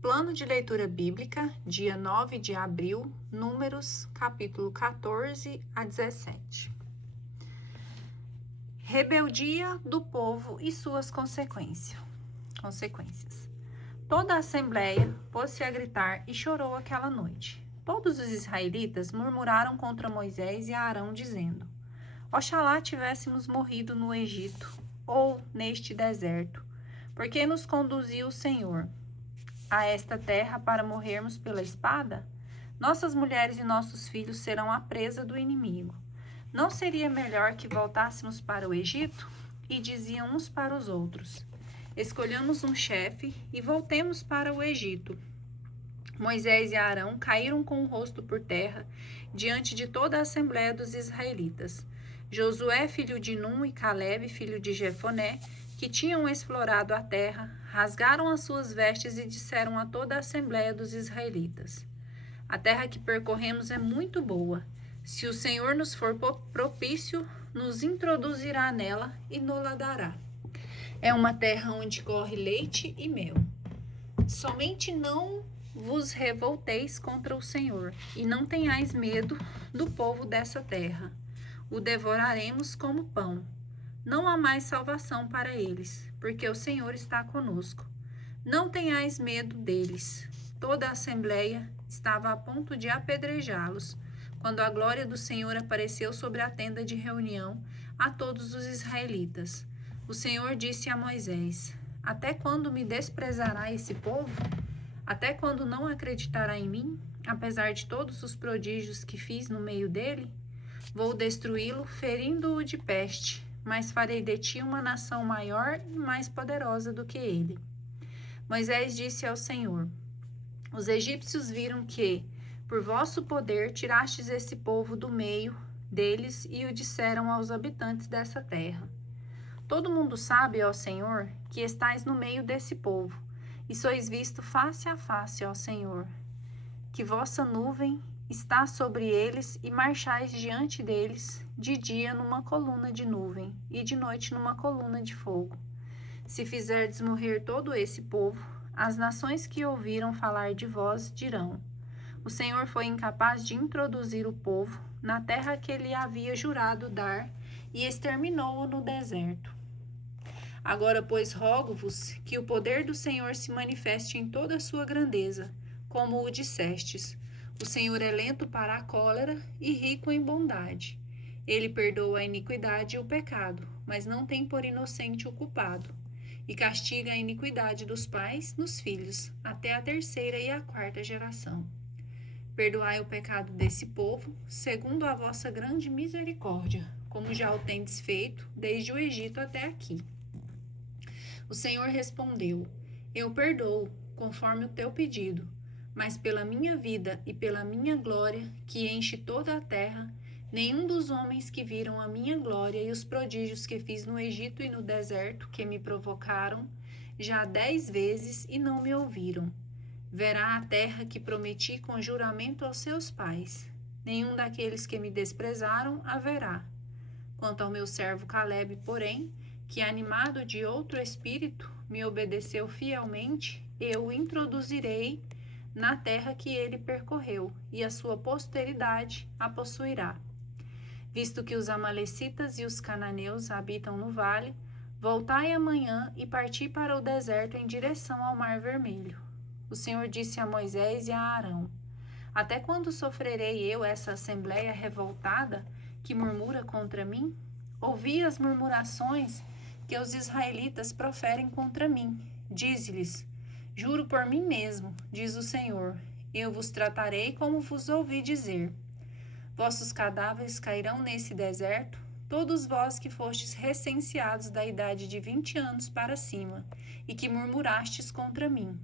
Plano de leitura bíblica, dia 9 de abril, Números, capítulo 14 a 17. Rebeldia do povo e suas consequências. Toda a assembleia pôs-se a gritar e chorou aquela noite. Todos os israelitas murmuraram contra Moisés e Arão, dizendo: Oxalá tivéssemos morrido no Egito ou neste deserto, porque nos conduziu o Senhor a esta terra para morrermos pela espada? Nossas mulheres e nossos filhos serão a presa do inimigo. Não seria melhor que voltássemos para o Egito? E diziam uns para os outros: Escolhamos um chefe e voltemos para o Egito. Moisés e Arão caíram com o rosto por terra diante de toda a assembleia dos israelitas. Josué, filho de Num, e Calebe, filho de Jefoné, que tinham explorado a terra, rasgaram as suas vestes e disseram a toda a assembleia dos israelitas: A terra que percorremos é muito boa. Se o Senhor nos for propício, nos introduzirá nela e nos-la dará. É uma terra onde corre leite e mel. Somente não vos revolteis contra o Senhor, e não tenhais medo do povo dessa terra. O devoraremos como pão. Não há mais salvação para eles, porque o Senhor está conosco. Não tenhais medo deles. Toda a assembleia estava a ponto de apedrejá-los, quando a glória do Senhor apareceu sobre a tenda de reunião a todos os israelitas. O Senhor disse a Moisés: Até quando me desprezará esse povo? Até quando não acreditará em mim, apesar de todos os prodígios que fiz no meio dele? Vou destruí-lo, ferindo-o de peste, mas farei de ti uma nação maior e mais poderosa do que ele. Moisés disse ao Senhor: Os egípcios viram que, por vosso poder, tirastes esse povo do meio deles e o disseram aos habitantes dessa terra. Todo mundo sabe, ó Senhor, que estais no meio desse povo, e sois visto face a face, ó Senhor, que vossa nuvem está sobre eles e marchais diante deles, de dia numa coluna de nuvem e de noite numa coluna de fogo. Se fizerdes morrer todo esse povo, as nações que ouviram falar de vós dirão: O Senhor foi incapaz de introduzir o povo na terra que ele havia jurado dar e exterminou-o no deserto. Agora, pois, rogo-vos que o poder do Senhor se manifeste em toda a sua grandeza, como o dissestes. O Senhor é lento para a cólera e rico em bondade. Ele perdoa a iniquidade e o pecado, mas não tem por inocente o culpado. E castiga a iniquidade dos pais nos filhos, até a terceira e a quarta geração. Perdoai o pecado desse povo, segundo a vossa grande misericórdia, como já o tendes feito desde o Egito até aqui. O Senhor respondeu: Eu perdoo, conforme o teu pedido, mas pela minha vida e pela minha glória, que enche toda a terra, nenhum dos homens que viram a minha glória e os prodígios que fiz no Egito e no deserto, que me provocaram, já 10 vezes e não me ouviram, verá a terra que prometi com juramento aos seus pais. Nenhum daqueles que me desprezaram a verá. Quanto ao meu servo Calebe, porém, que animado de outro espírito me obedeceu fielmente, eu o introduzirei na terra que ele percorreu, e a sua posteridade a possuirá. Visto que os amalecitas e os cananeus habitam no vale, voltai amanhã e parti para o deserto em direção ao Mar Vermelho. O Senhor disse a Moisés e a Arão: Até quando sofrerei eu essa assembleia revoltada que murmura contra mim? Ouvi as murmurações que os israelitas proferem contra mim. Dize-lhes: Juro por mim mesmo, diz o Senhor, eu vos tratarei como vos ouvi dizer. Vossos cadáveres cairão nesse deserto, todos vós que fostes recenseados da idade de 20 anos para cima, e que murmurastes contra mim.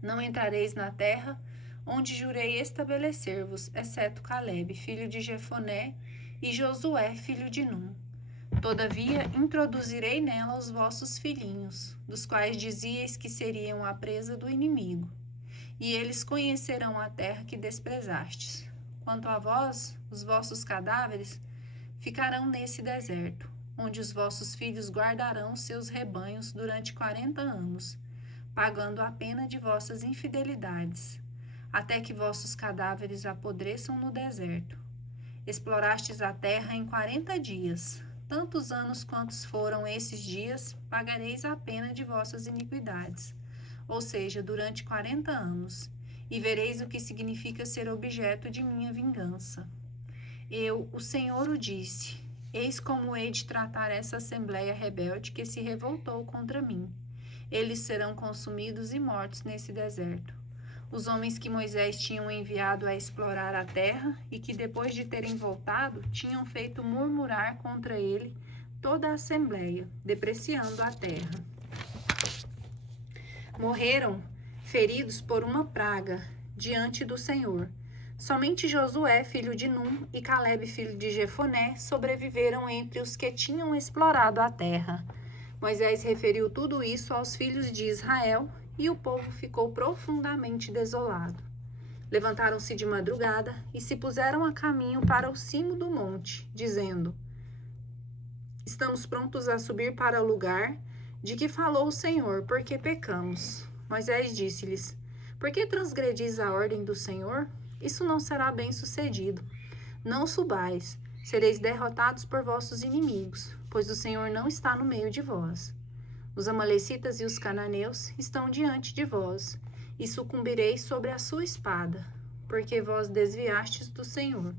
Não entrareis na terra onde jurei estabelecer-vos, exceto Calebe, filho de Jefoné, e Josué, filho de Num. Todavia, introduzirei nela os vossos filhinhos, dos quais dizíeis que seriam a presa do inimigo, e eles conhecerão a terra que desprezastes. Quanto a vós, os vossos cadáveres ficarão nesse deserto, onde os vossos filhos guardarão seus rebanhos durante 40 anos, pagando a pena de vossas infidelidades, até que vossos cadáveres apodreçam no deserto. Explorastes a terra em 40 dias. Tantos anos quantos foram esses dias, pagareis a pena de vossas iniquidades, ou seja, durante 40 anos, e vereis o que significa ser objeto de minha vingança. Eu, o Senhor, o disse: eis como hei de tratar essa assembleia rebelde que se revoltou contra mim. Eles serão consumidos e mortos nesse deserto. Os homens que Moisés tinha enviado a explorar a terra e que, depois de terem voltado, tinham feito murmurar contra ele toda a assembleia, depreciando a terra. Morreram feridos por uma praga diante do Senhor. Somente Josué, filho de Num, e Calebe, filho de Jefoné, sobreviveram entre os que tinham explorado a terra. Moisés referiu tudo isso aos filhos de Israel, e o povo ficou profundamente desolado. Levantaram-se de madrugada e se puseram a caminho para o cimo do monte, dizendo: estamos prontos a subir para o lugar de que falou o Senhor, porque pecamos. Moisés disse-lhes: por que transgredis a ordem do Senhor? Isso não será bem sucedido. Não subais, sereis derrotados por vossos inimigos, pois o Senhor não está no meio de vós. Os amalecitas e os cananeus estão diante de vós, e sucumbireis sobre a sua espada, porque vós desviastes do Senhor.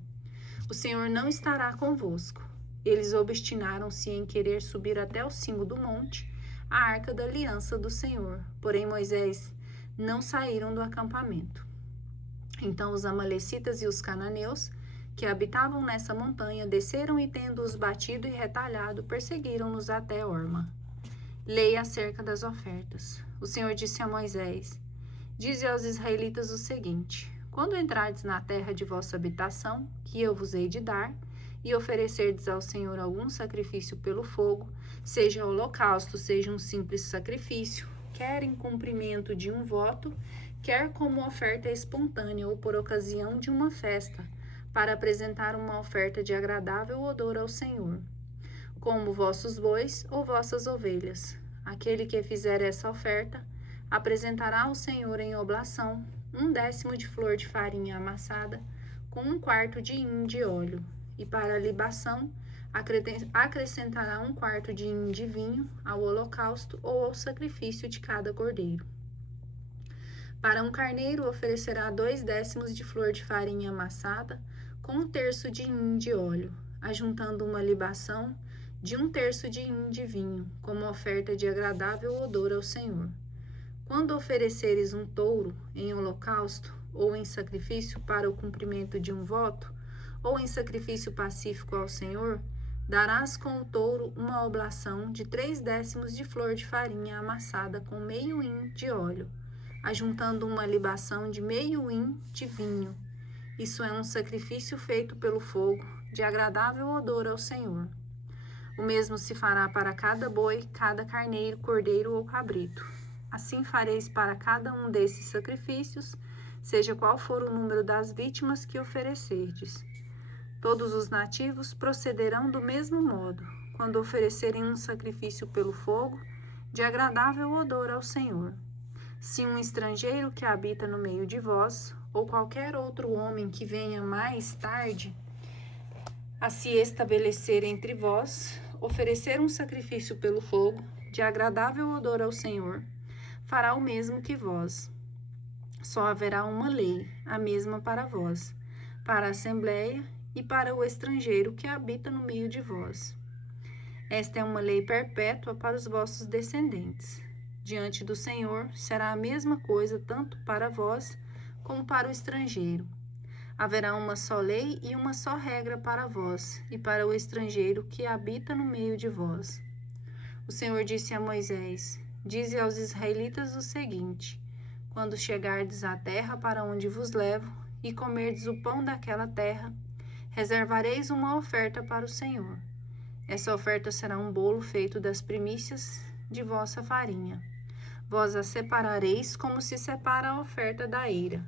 O Senhor não estará convosco. Eles obstinaram-se em querer subir até o cimo do monte, a arca da aliança do Senhor. Porém Moisés não saíram do acampamento. Então os amalecitas e os cananeus, que habitavam nessa montanha, desceram e, tendo-os batido e retalhado, perseguiram-nos até Orma. Lei acerca das ofertas. O Senhor disse a Moisés: dize aos israelitas o seguinte: quando entrardes na terra de vossa habitação, que eu vos hei de dar, e oferecerdes ao Senhor algum sacrifício pelo fogo, seja holocausto, seja um simples sacrifício, quer em cumprimento de um voto, quer como oferta espontânea ou por ocasião de uma festa, para apresentar uma oferta de agradável odor ao Senhor, como vossos bois ou vossas ovelhas. Aquele que fizer essa oferta apresentará ao Senhor em oblação 1/10 de flor de farinha amassada com 1/4 de hin de óleo, e para a libação acrescentará 1/4 de hin de vinho ao holocausto ou ao sacrifício de cada cordeiro. Para um carneiro oferecerá 2/10 de flor de farinha amassada com 1/3 de hin de óleo, ajuntando uma libação de 1/3 de hin de vinho, como oferta de agradável odor ao Senhor. Quando ofereceres um touro em holocausto, ou em sacrifício para o cumprimento de um voto, ou em sacrifício pacífico ao Senhor, darás com o touro uma oblação de 3/10 de flor de farinha amassada com meio hin de óleo, ajuntando uma libação de meio hin de vinho. Isso é um sacrifício feito pelo fogo, de agradável odor ao Senhor. O mesmo se fará para cada boi, cada carneiro, cordeiro ou cabrito. Assim fareis para cada um desses sacrifícios, seja qual for o número das vítimas que oferecerdes. Todos os nativos procederão do mesmo modo, quando oferecerem um sacrifício pelo fogo, de agradável odor ao Senhor. Se um estrangeiro que habita no meio de vós, ou qualquer outro homem que venha mais tarde a se estabelecer entre vós, oferecer um sacrifício pelo fogo, de agradável odor ao Senhor, fará o mesmo que vós. Só haverá uma lei, a mesma para vós, para a assembleia e para o estrangeiro que habita no meio de vós. Esta é uma lei perpétua para os vossos descendentes. Diante do Senhor será a mesma coisa tanto para vós como para o estrangeiro. Haverá uma só lei e uma só regra para vós e para o estrangeiro que habita no meio de vós. O Senhor disse a Moisés: dize aos israelitas o seguinte: quando chegardes à terra para onde vos levo e comerdes o pão daquela terra, reservareis uma oferta para o Senhor. Essa oferta será um bolo feito das primícias de vossa farinha. Vós a separareis como se separa a oferta da eira,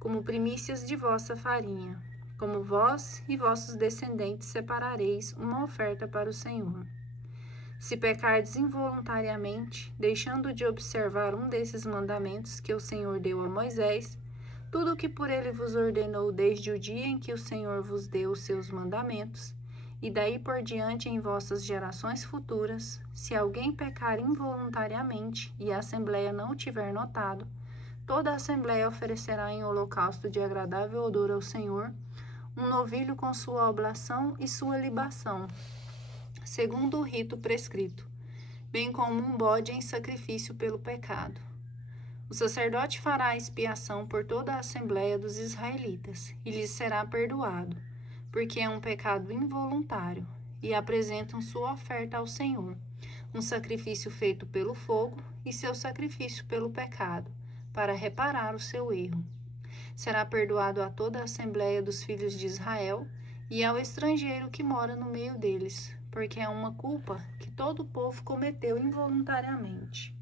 como primícias de vossa farinha, como vós e vossos descendentes separareis uma oferta para o Senhor. Se pecardes involuntariamente, deixando de observar um desses mandamentos que o Senhor deu a Moisés, tudo o que por ele vos ordenou desde o dia em que o Senhor vos deu os seus mandamentos, e daí por diante em vossas gerações futuras, se alguém pecar involuntariamente e a Assembleia não o tiver notado, toda a Assembleia oferecerá em holocausto de agradável odor ao Senhor um novilho com sua oblação e sua libação, segundo o rito prescrito, bem como um bode em sacrifício pelo pecado. O sacerdote fará a expiação por toda a Assembleia dos Israelitas, e lhes será perdoado, porque é um pecado involuntário, e apresentam sua oferta ao Senhor, um sacrifício feito pelo fogo e seu sacrifício pelo pecado, para reparar o seu erro. Será perdoado a toda a Assembleia dos filhos de Israel e ao estrangeiro que mora no meio deles, porque é uma culpa que todo o povo cometeu involuntariamente.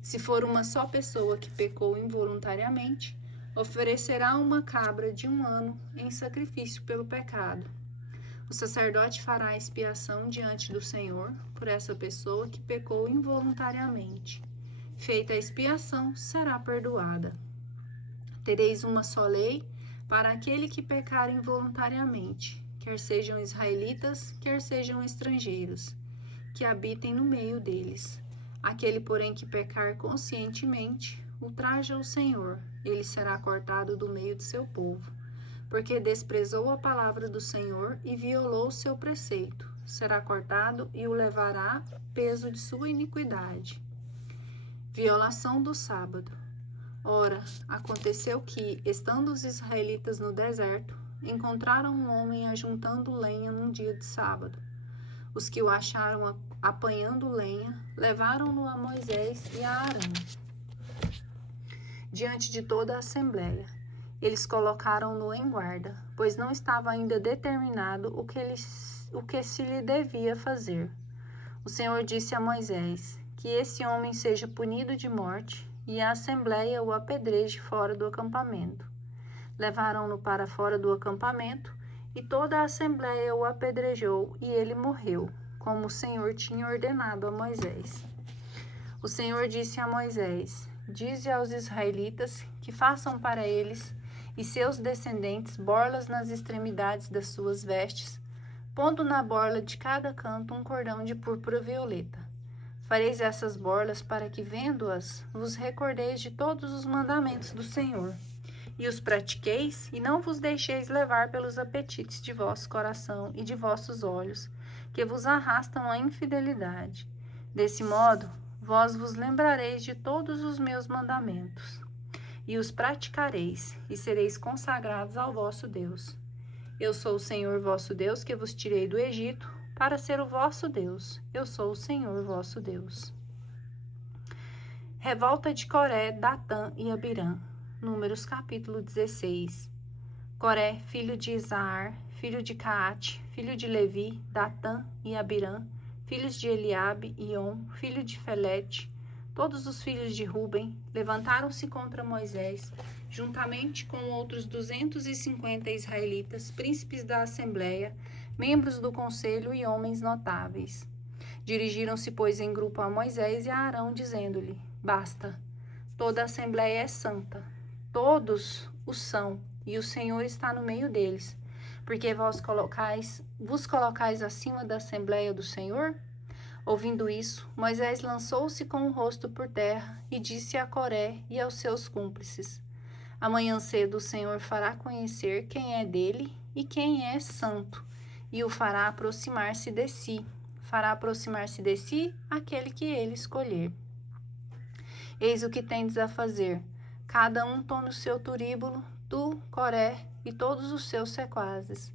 Se for uma só pessoa que pecou involuntariamente, oferecerá uma cabra de 1 ano em sacrifício pelo pecado. O sacerdote fará a expiação diante do Senhor por essa pessoa que pecou involuntariamente. Feita a expiação, será perdoada. Tereis uma só lei para aquele que pecar involuntariamente, quer sejam israelitas, quer sejam estrangeiros, que habitem no meio deles. Aquele, porém, que pecar conscientemente, ultraja o Senhor, ele será cortado do meio de seu povo, porque desprezou a palavra do Senhor e violou o seu preceito. Será cortado e o levará peso de sua iniquidade. Violação do sábado. Ora, aconteceu que, estando os israelitas no deserto, encontraram um homem ajuntando lenha num dia de sábado. Os que o acharam apanhando lenha, levaram-no a Moisés e a Arão, diante de toda a Assembleia. Eles colocaram-no em guarda, pois não estava ainda determinado o que se lhe devia fazer. O Senhor disse a Moisés que esse homem seja punido de morte, e a Assembleia o apedreje fora do acampamento. Levaram-no para fora do acampamento, e toda a Assembleia o apedrejou, e ele morreu, como o Senhor tinha ordenado a Moisés. O Senhor disse a Moisés: dize aos israelitas que façam para eles e seus descendentes borlas nas extremidades das suas vestes, pondo na borla de cada canto um cordão de púrpura violeta. Fareis essas borlas para que, vendo-as, vos recordeis de todos os mandamentos do Senhor, e os pratiqueis, e não vos deixeis levar pelos apetites de vosso coração e de vossos olhos, que vos arrastam à infidelidade. Desse modo, vós vos lembrareis de todos os meus mandamentos, e os praticareis, e sereis consagrados ao vosso Deus. Eu sou o Senhor vosso Deus, que vos tirei do Egito, para ser o vosso Deus. Eu sou o Senhor vosso Deus. Revolta de Coré, Datã e Abirã. Números capítulo 16. Coré, filho de Isaar, filho de Caate, filho de Levi, Datã e Abirã, filhos de Eliabe e On, filho de Felete, todos os filhos de Ruben, levantaram-se contra Moisés, juntamente com outros 250 israelitas, príncipes da Assembleia, membros do conselho e homens notáveis. Dirigiram-se, pois, em grupo a Moisés e a Arão, dizendo-lhe: basta, toda a Assembleia é santa, todos o são, e o Senhor está no meio deles, porque vos colocais acima da Assembleia do Senhor? Ouvindo isso, Moisés lançou-se com o rosto por terra e disse a Coré e aos seus cúmplices: amanhã cedo o Senhor fará conhecer quem é dele e quem é santo, e o fará aproximar-se de si. Fará aproximar-se de si aquele que ele escolher. Eis o que tendes a fazer. Cada um tome o seu turíbulo, tu, Coré, e todos os seus sequazes.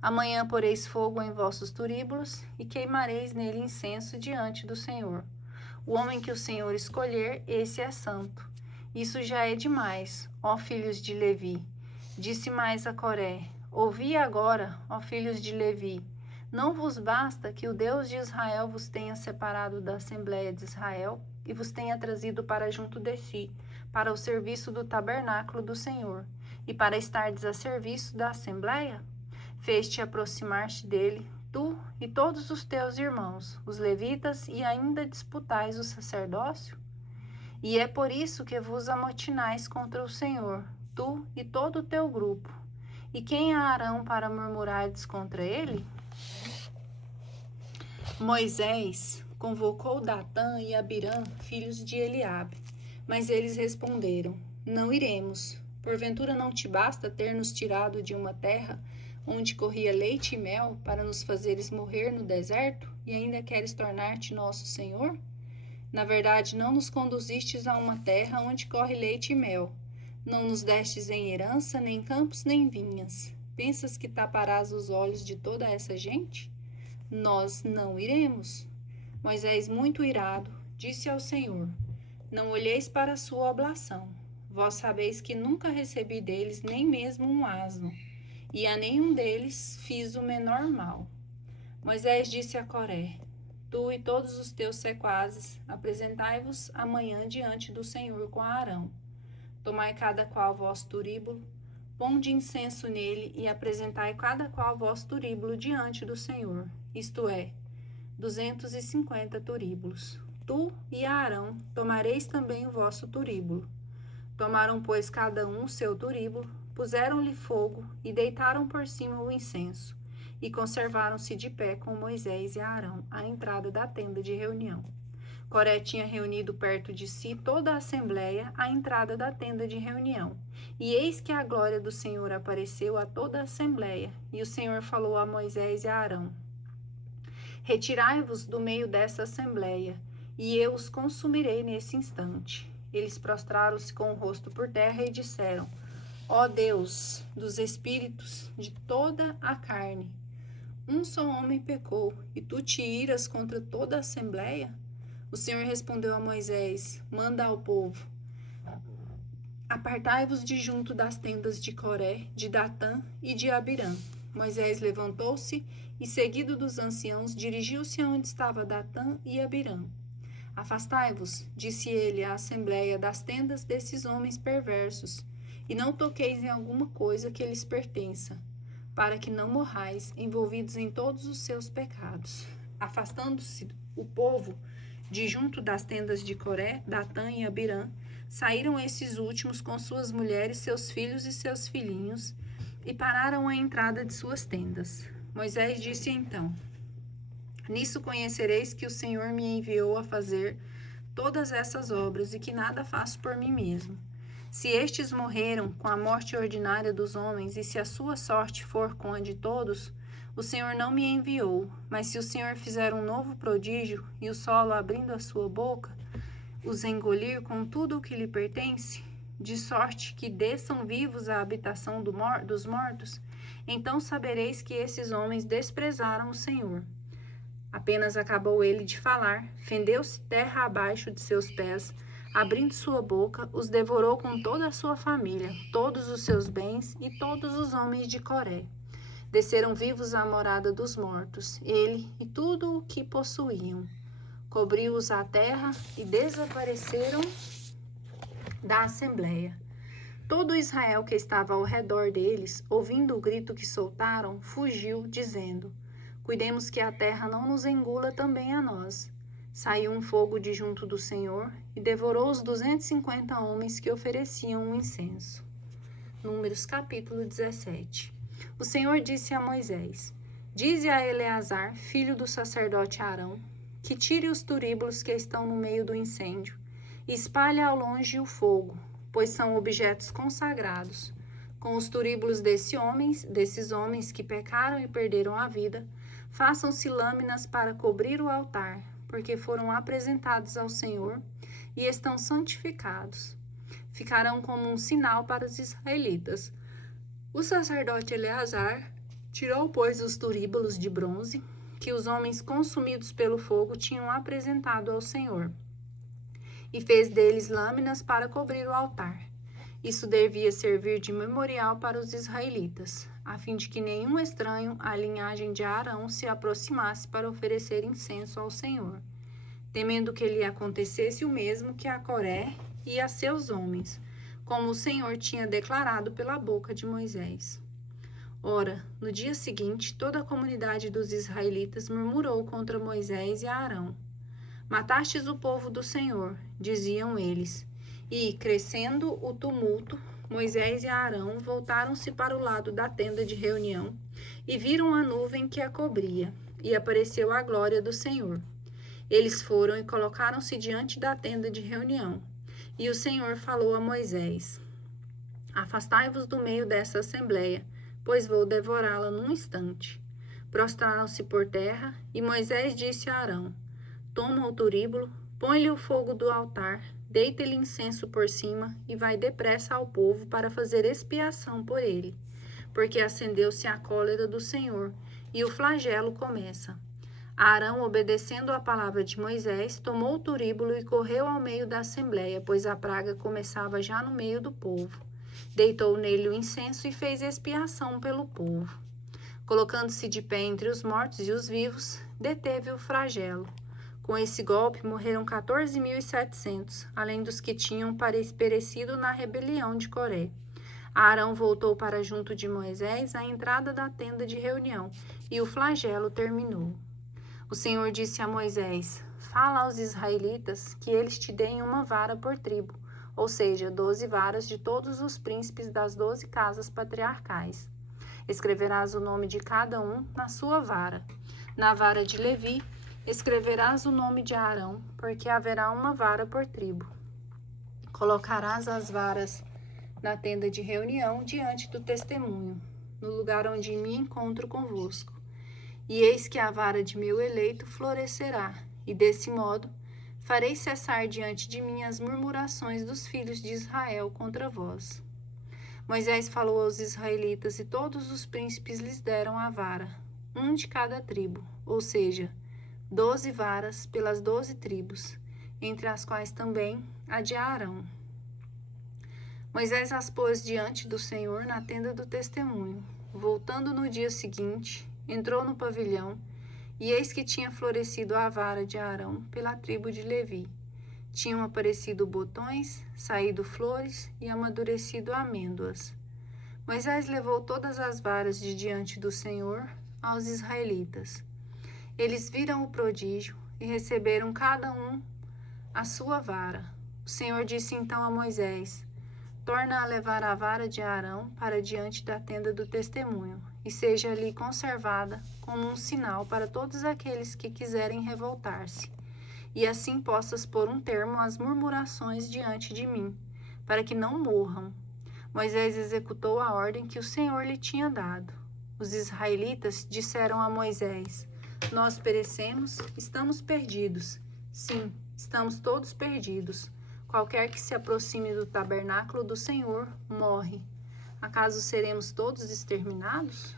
Amanhã poreis fogo em vossos turíbulos, e queimareis nele incenso diante do Senhor. O homem que o Senhor escolher, esse é santo. Isso já é demais, ó filhos de Levi. Disse mais a Coré: ouvi agora, ó filhos de Levi. Não vos basta que o Deus de Israel vos tenha separado da Assembleia de Israel e vos tenha trazido para junto de si, para o serviço do tabernáculo do Senhor, e para estardes a serviço da Assembleia? Fez-te aproximar-te dele, tu e todos os teus irmãos, os levitas, e ainda disputais o sacerdócio? E é por isso que vos amotinais contra o Senhor, tu e todo o teu grupo. E quem é Arão para murmurardes contra ele? Moisés convocou Datã e Abirã, filhos de Eliabe, mas eles responderam: não iremos. Porventura não te basta ter nos tirado de uma terra onde corria leite e mel, para nos fazeres morrer no deserto, e ainda queres tornar-te nosso Senhor? Na verdade, não nos conduzistes a uma terra onde corre leite e mel. Não nos destes em herança, nem campos, nem vinhas. Pensas que taparás os olhos de toda essa gente? Nós não iremos. Moisés, muito irado, disse ao Senhor: não olheis para a sua oblação. Vós sabeis que nunca recebi deles nem mesmo um asno, e a nenhum deles fiz o menor mal. Moisés disse a Coré: tu e todos os teus sequazes, apresentai-vos amanhã diante do Senhor com Arão. Tomai cada qual vosso turíbulo, ponde incenso nele e apresentai cada qual vosso turíbulo diante do Senhor, isto é, 250 turíbulos. Tu e Arão tomareis também o vosso turíbulo. Tomaram, pois, cada um o seu turíbulo, puseram-lhe fogo e deitaram por cima o incenso, e conservaram-se de pé com Moisés e Arão à entrada da tenda de reunião. Coré tinha reunido perto de si toda a assembleia à entrada da tenda de reunião. E eis que a glória do Senhor apareceu a toda a assembleia, e o Senhor falou a Moisés e a Arão: retirai-vos do meio dessa assembleia, e eu os consumirei nesse instante. Eles prostraram-se com o rosto por terra e disseram: ó Deus dos espíritos de toda a carne, um só homem pecou, e tu te iras contra toda a assembleia? O Senhor respondeu a Moisés: manda ao povo: apartai-vos de junto das tendas de Coré, de Datã e de Abirã. Moisés levantou-se e, seguido dos anciãos, dirigiu-se aonde estava Datã e Abirã. Afastai-vos, disse ele à assembleia, das tendas desses homens perversos, e não toqueis em alguma coisa que lhes pertença, para que não morrais, envolvidos em todos os seus pecados. Afastando-se o povo de junto das tendas de Coré, Datã e Abirã, saíram esses últimos com suas mulheres, seus filhos e seus filhinhos, e pararam à entrada de suas tendas. Moisés disse então: nisso conhecereis que o Senhor me enviou a fazer todas essas obras, e que nada faço por mim mesmo. Se estes morreram com a morte ordinária dos homens, e se a sua sorte for com a de todos, o Senhor não me enviou. Mas se o Senhor fizer um novo prodígio, e o solo, abrindo a sua boca, os engolir com tudo o que lhe pertence, de sorte que desçam vivos à habitação dos mortos, então sabereis que esses homens desprezaram o Senhor. Apenas acabou ele de falar, fendeu-se terra abaixo de seus pés, abrindo sua boca, os devorou com toda a sua família, todos os seus bens e todos os homens de Coré. Desceram vivos à morada dos mortos, ele e tudo o que possuíam. Cobriu-os a terra e desapareceram da assembleia. Todo Israel que estava ao redor deles, ouvindo o grito que soltaram, fugiu, dizendo: cuidemos que a terra não nos engula também a nós. Saiu um fogo de junto do Senhor e devorou os 250 homens que ofereciam o incenso. Números capítulo 17. O Senhor disse a Moisés: dize a Eleazar, filho do sacerdote Arão, que tire os turíbulos que estão no meio do incêndio e espalhe ao longe o fogo, pois são objetos consagrados. Com os turíbulos desses homens que pecaram e perderam a vida, façam-se lâminas para cobrir o altar, porque foram apresentados ao Senhor e estão santificados. Ficarão como um sinal para os israelitas. O sacerdote Eleazar tirou, pois, os turíbulos de bronze que os homens consumidos pelo fogo tinham apresentado ao Senhor, e fez deles lâminas para cobrir o altar. Isso devia servir de memorial para os israelitas, a fim de que nenhum estranho à linhagem de Arão se aproximasse para oferecer incenso ao Senhor, temendo que lhe acontecesse o mesmo que a Coré e a seus homens, como o Senhor tinha declarado pela boca de Moisés. Ora, no dia seguinte, toda a comunidade dos israelitas murmurou contra Moisés e Arão. Matastes o povo do Senhor, diziam eles. E, crescendo o tumulto, Moisés e Arão voltaram-se para o lado da tenda de reunião e viram a nuvem que a cobria, e apareceu a glória do Senhor. Eles foram e colocaram-se diante da tenda de reunião. E o Senhor falou a Moisés: Afastai-vos do meio dessa assembleia, pois vou devorá-la num instante. Prostraram-se por terra, e Moisés disse a Arão: Toma o turíbulo, põe-lhe o fogo do altar, deita-lhe incenso por cima e vai depressa ao povo para fazer expiação por ele, porque acendeu-se a cólera do Senhor, e o flagelo começa. Arão, obedecendo à palavra de Moisés, tomou o turíbulo e correu ao meio da assembleia, pois a praga começava já no meio do povo. Deitou nele o incenso e fez expiação pelo povo. Colocando-se de pé entre os mortos e os vivos, deteve o flagelo. Com esse golpe morreram 14.700, além dos que tinham perecido na rebelião de Coré. Arão voltou para junto de Moisés à entrada da tenda de reunião, e o flagelo terminou. O Senhor disse a Moisés: Fala aos israelitas que eles te deem uma vara por tribo, ou seja, 12 varas de todos os príncipes das 12 casas patriarcais. Escreverás o nome de cada um na sua vara. Na vara de Levi, escreverás o nome de Arão, porque haverá uma vara por tribo. Colocarás as varas na tenda de reunião diante do testemunho, no lugar onde me encontro convosco. E eis que a vara de meu eleito florescerá, e desse modo farei cessar diante de mim as murmurações dos filhos de Israel contra vós. Moisés falou aos israelitas, e todos os príncipes lhes deram a vara, um de cada tribo, ou seja, 12 varas pelas 12 tribos, entre as quais também a de Arão. Moisés as pôs diante do Senhor na tenda do testemunho. Voltando no dia seguinte, entrou no pavilhão, e eis que tinha florescido a vara de Arão pela tribo de Levi. Tinham aparecido botões, saído flores e amadurecido amêndoas. Moisés levou todas as varas de diante do Senhor aos israelitas. Eles viram o prodígio e receberam cada um a sua vara. O Senhor disse então a Moisés: Torna a levar a vara de Arão para diante da tenda do testemunho, e seja ali conservada como um sinal para todos aqueles que quiserem revoltar-se. E assim possas pôr um termo às murmurações diante de mim, para que não morram. Moisés executou a ordem que o Senhor lhe tinha dado. Os israelitas disseram a Moisés: Nós perecemos, estamos perdidos. Sim, estamos todos perdidos. Qualquer que se aproxime do tabernáculo do Senhor morre. Acaso seremos todos exterminados?